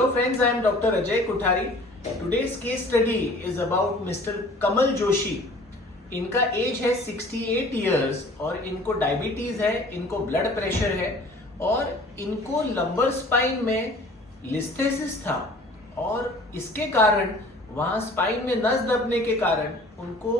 Hello friends, I am Dr. Ajay Kuthari. Today's case study is about Mr. Kamal Joshi. इनका as है 68 years और इनको diabetes है, इनको ब्लड प्रेशर है और इनको लंबर स्पाइन में लिस्थेसिस था और इसके कारण वहां स्पाइन में नस दबने के कारण उनको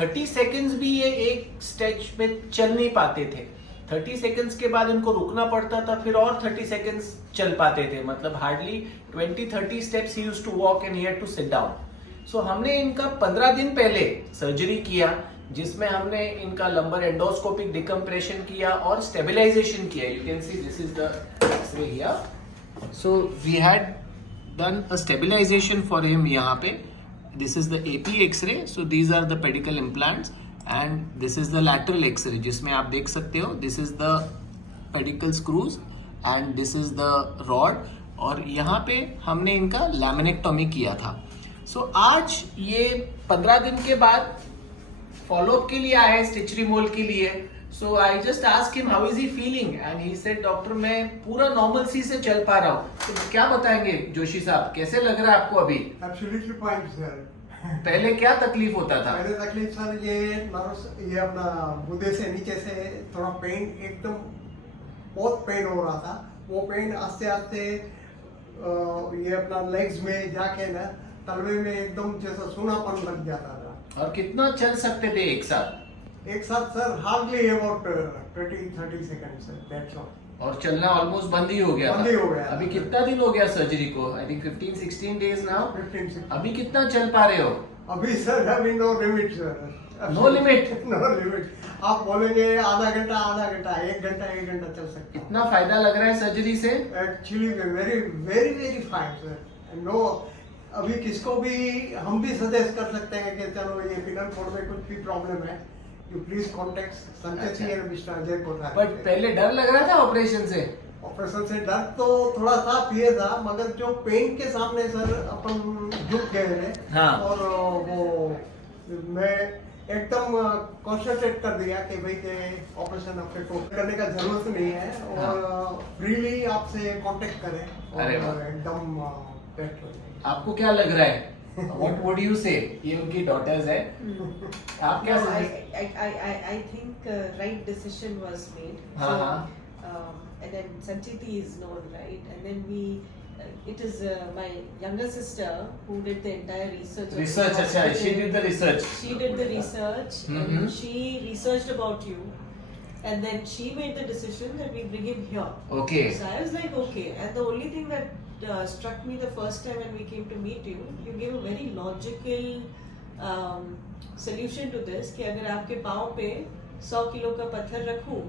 30 सेकेंड्स भी ये एक स्टेज में चल नहीं पाते थे। 30 सेकेंड्स के बाद इनको रुकना पड़ता था, फिर और 30 सेकेंड्स चल पाते थे, मतलब हार्डली 20-30 स्टेप्स ही used to walk and he had to sit down. So हमने इनका 15 दिन पहले सर्जरी किया जिसमें हमने इनका लंबर एंडोस्कोपिक डिकम्प्रेशन किया और स्टेबलाइजेशन किया। You can see this is the x-ray here. So we had done a stabilisation for him. यहाँ पे this is the AP x-ray, so these are the pedicle implants and this is the lateral x-ray जिसमें आप देख सकते हो this is the pedicle screws and this is the rod और यहाँ पे हमने इनका लैमिनेक्टोमी किया था। सो आज ये 15 दिन के बाद फॉलोअप के लिए आए हैं, स्टिच रिमूवल के लिए। So I just ask him how is he feeling and he said doctor मैं पूरा नॉर्मल सी से चल पा रहा हूँ। तो क्या बताएंगे जोशी साहब, कैसे लग रहा है आपको अभी? Absolutely fine sir. पहले क्या तकलीफ होता था? पहले तकलीफ सर ये अपना गुदे से नीचे से थोड़ा पेन, एकदम बहुत पेन हो रहा था। वो पेन आस्ते आस्ते ये अपना लेग्स में जाके ना तलवे में एकदम जैसा सूनापन लग जाता था। और कितना चल सकते थे एक साथ? एक साथ sir hardly about 20-30 seconds that's all. और चलना ऑलमोस्ट बंद ही हो गया बंद ही हो गया। अभी कितना दिन हो गया सर्जरी को? I think 15-16 days now. 15-16। अभी कितना चल पा रहे हो? अभी सर अभी no limit sir. No limit? No limit. आप बोलेंगे आधा घंटा 1 घंटा चल सकते। इतना फायदा लग रहा है सर्जरी से? Actually very very very fine sir. No अभी किसको भी हम भी सजेस्ट कर सकते हैं कि चलो ये पिनल कोड में कुछ भी प्रॉब्लम है, you please contact Sancheti and mister Ajay Kothari. But पहले डर लग रहा था ऑपरेशन से? ऑपरेशन से डर तो थोड़ा सा फिर था, मगर जो पेन के सामने सर अपन झुक गए हैं। हाँ। और वो मैं एकदम कॉन्सेंट्रेट कर दिया कि भाई के ऑपरेशन आपके को करने का जरूरत नहीं है और फ्रीली आपसे कांटेक्ट करें अरे और एकदम बेस्ट हो जाए। आपको क्या लग रहा है? What would you say? ये उनकी डॉटर्स है। आप क्या I think right decision was made. हाँ, So, हाँ। and then Sanchiti is known, right? And then it is my younger sister who did the entire research. Research, अच्छा, she did the research. She did the research and she researched about you. And then she made the decision that we bring him here. Okay. So I was like, okay. And the only thing that struck me the first time when we came to meet you, you gave a very logical solution to this कि अगर आपके पाँव पे 100 kilo का पत्थर रखूं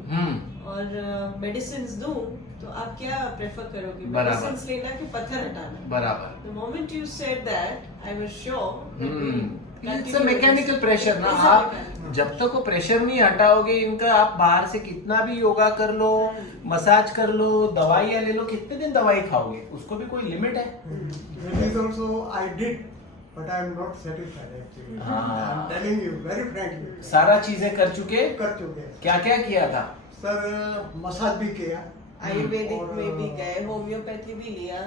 और medicines दूं तो आप क्या प्रेफर करोगे? मेडिसिन्स लेना कि पत्थर हटाना? बराबर। The moment you said that, I was sure. It's a mechanical pressure ना। आप जब तक वो प्रेशर नहीं हटाओगे इनका, आप बाहर से कितना भी योगा कर लो, मसाज कर लो, दवाइयाँ ले लो, कितने दिन दवाई खाओगे? उसको भी कोई लिमिट है। That is also I did, but I am not satisfied actually. I am telling you very frankly. सारा चीजें कर चुके? कर चुके। क्या क्या किया था? सर मसाज भी किया, आयुर्वेदिक में भी गए, होम्योपैथी भी लिया,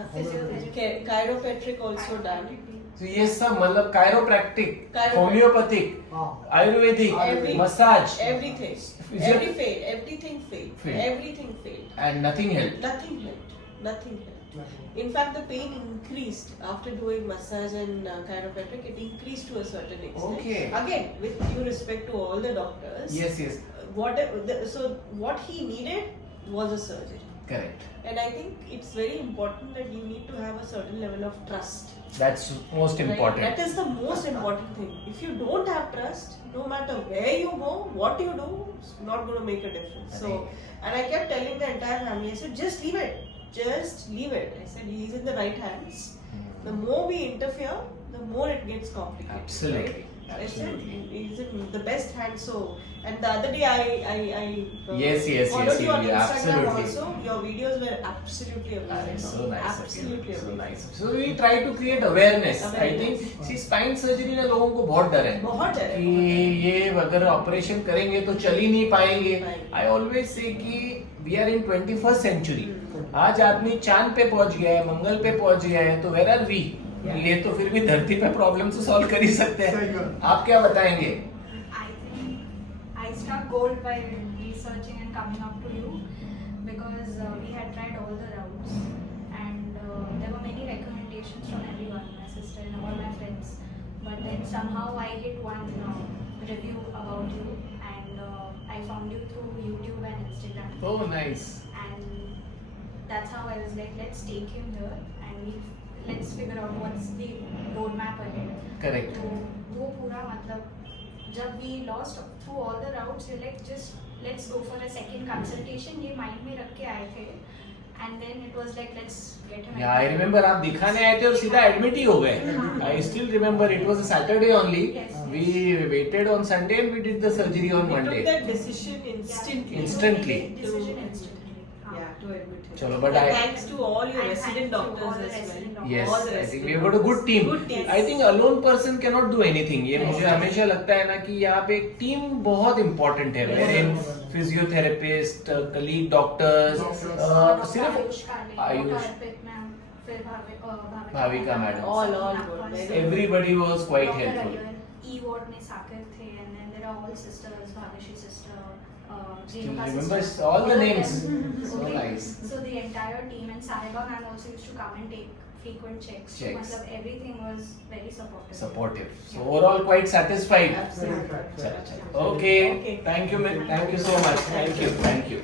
कायरोपेट्रिक ऑल्सो डन। तो ये सब मतलब कायरोप्रैक्टिक, Chiropractic. होम्योपैथिक, हाँ। Ayurvedic, massage, everything failed, everything failed, everything failed, and nothing helped. nothing helped. In fact, the pain increased after doing massage and chiropractic. It increased to a certain extent. Okay. Again, with due respect to all the doctors. Yes. So what he needed was a surgery. Correct. And I think it's very important that you need to have a certain level of trust. That's most important. Right? That is the most important thing. If you don't have trust, no matter where you go, what you do, it's not going to make a difference. So, and I kept telling the entire family, I said, just leave it. Just leave it. I said, he's in the right hands. The more we interfere, the more it gets complicated. Absolutely. Right? I said, he's in the best hands. So, and the other day I Yes, followed you on Instagram absolutely. also. Your videos were absolutely amazing. So nice Absolutely of you. So amazing. nice. So we try to create awareness. I Awareness. think see spine surgery में लोगों को बहुत डर है बहुत डर है, कि बहुत डर है। ये अगर ऑपरेशन करेंगे तो चल ही नहीं पाएंगे। पाएंगे। I always say कि we are in 21st century. आज आदमी चांद पे पहुंच गया है, मंगल पे पहुंच गया है, तो वेर आर वी? ये तो फिर भी धरती पे प्रॉब्लम तो सॉल्व कर ही सकते सही हैं। बात। आप क्या बताएंगे? I think I struck gold by researching and coming up to you because we had tried all the routes and there were many recommendations from everyone, my sister and all my friends. But then somehow I hit one review about you and I found you through YouTube and Instagram. Oh, nice. And that's how I was like, let's take him here and let's figure out what's the roadmap ahead. Correct. तो वो पूरा मतलब जब we lost through all the routes, we like just let's go for a second consultation. ये mind में रख के आए थे, and then it was like let's get him. Yeah, I remember आप दिखाने आए थे और सीधा एडमिट ही हो गए। I still remember it was a Saturday only. Yes. We waited on Sunday and we did the surgery on We Monday. took that decision instantly. Instantly. Decision instantly. Yeah, to admit him. चलो, but And I- thanks to all your And resident thanks to all doctors the as resident well. doctors. Yes, All the I think resident we have got a good team. Good team. I think alone person cannot do anything. ये Yes. मुझे हमेशा लगता है ना कि यहाँ पे एक टीम बहुत important है। Yes. Wherein Yes. physiotherapist, colleague doctors, सिर्फ Ayush, Bhavika madam. All good. Very everybody was quite helpful. E-ward में साकर थे, and then there are all sisters, Bhagashi sister, Still Renuka remember sister, all the of names. them. So Okay. nice. So the entire team and Saiba ma'am also used to come and take frequent checks. Checks. मतलब everything was very supportive. Supportive. So overall quite satisfied. Absolutely. चलो, चलो. Okay. Okay. Thank you so much. Thank you. Thank you.